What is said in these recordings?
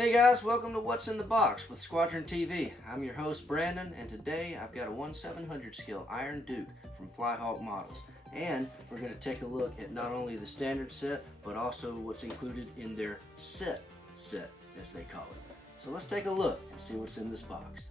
Hey guys, welcome to What's in the Box with Squadron TV. I'm your host Brandon, and today I've got a 1/700 scale Iron Duke from Flyhawk models. And we're going to take a look at not only the standard set, but also what's included in their set, as they call it. So let's take a look and see what's in this box.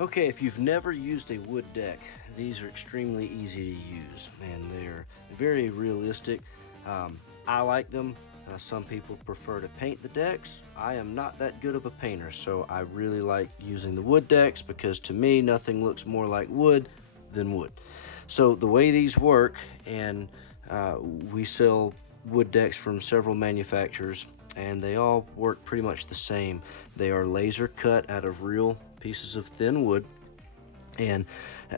Okay, if you've never used a wood deck, these are extremely easy to use, and they're very realistic. I like them. Some people prefer to paint the decks. I am not that good of a painter, so I really like using the wood decks because to me, nothing looks more like wood than wood. So the way these work, and we sell wood decks from several manufacturers, and they all work pretty much the same. They are laser cut out of real pieces of thin wood, and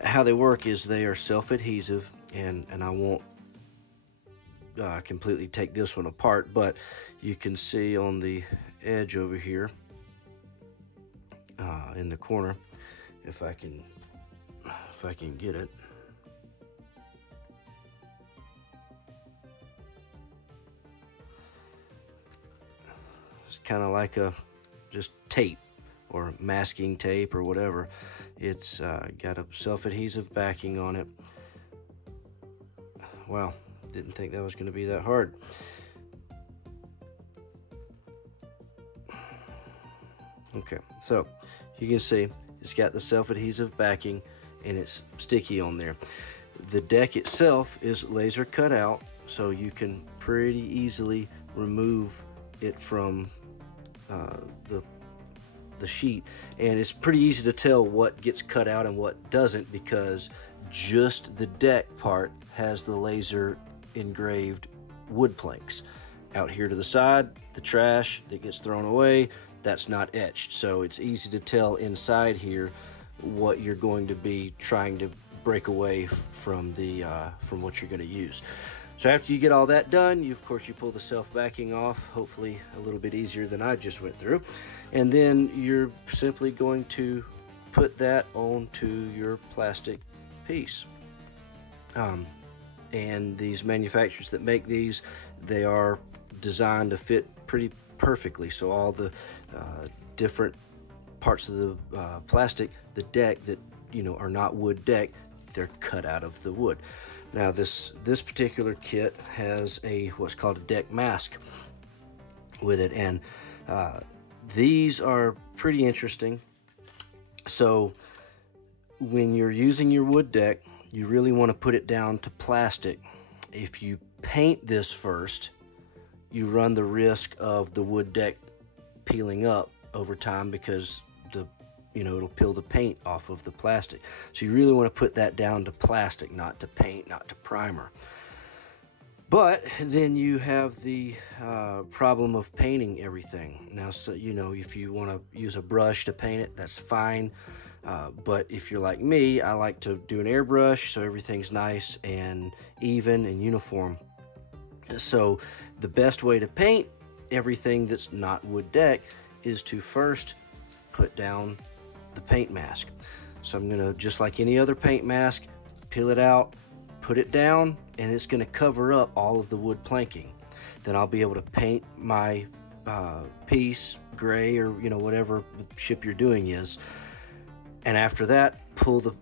how they work is they are self-adhesive, and I won't completely take this one apart, but you can see on the edge over here in the corner, if I can get it. It's kind of like just tape or masking tape or whatever. It's got a self-adhesive backing on it. Wow, didn't think that was going to be that hard. Okay, so you can see it's got the self-adhesive backing and it's sticky on there. The deck itself is laser cut out, so you can pretty easily remove it from the sheet, and it's pretty easy to tell what gets cut out and what doesn't because just the deck part has the laser engraved wood planks. Out here to the side, the trash that gets thrown away, that's not etched, so it's easy to tell inside here what you're going to be trying to break away from from what you're going to use. So after you get all that done, of course you pull the self backing off, hopefully a little bit easier than I just went through, and then you're simply going to put that onto your plastic piece. And these manufacturers that make these, they are designed to fit pretty perfectly, so all the different parts of the plastic, the deck that are not wood deck, they're cut out of the wood. Now this particular kit has what's called a deck mask with it, and these are pretty interesting. So when you're using your wood deck, you really want to put it down to plastic. If you paint this first, you run the risk of the wood deck peeling up over time because it'll peel the paint off of the plastic. So you really want to put that down to plastic, not to paint, not to primer. But then you have the problem of painting everything. Now, so if you want to use a brush to paint it, that's fine. But if you're like me, I like to do an airbrush so everything's nice and even and uniform. So the best way to paint everything that's not wood deck is to first put down the paint mask. So I'm gonna, just like any other paint mask, peel it out, put it down, and it's gonna cover up all of the wood planking. Then I'll be able to paint my piece gray or whatever the ship you're doing is. And after that, pull the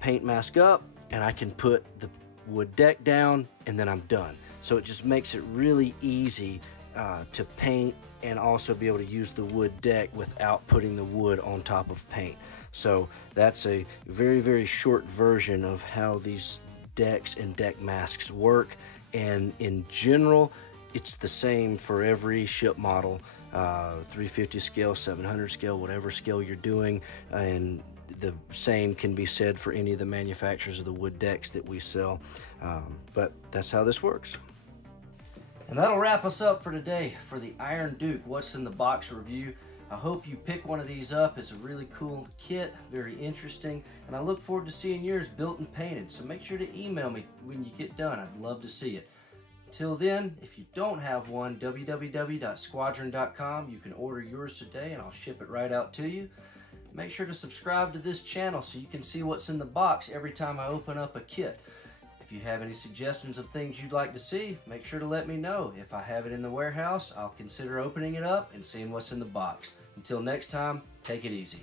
paint mask up and I can put the wood deck down, and then I'm done. So it just makes it really easy to paint and also be able to use the wood deck without putting the wood on top of paint. So that's a very, very short version of how these decks and deck masks work. And in general, it's the same for every ship model, 350 scale, 700 scale, whatever scale you're doing. And the same can be said for any of the manufacturers of the wood decks that we sell. But that's how this works. And that'll wrap us up for today for the Iron Duke What's in the Box review. I hope you pick one of these up. It's a really cool kit, very interesting, and I look forward to seeing yours built and painted. So make sure to email me when you get done. I'd love to see it. Till then, if you don't have one, www.squadron.com. You can order yours today and I'll ship it right out to you. Make sure to subscribe to this channel so you can see what's in the box every time I open up a kit. If you have any suggestions of things you'd like to see, make sure to let me know. If I have it in the warehouse, I'll consider opening it up and seeing what's in the box. Until next time, take it easy.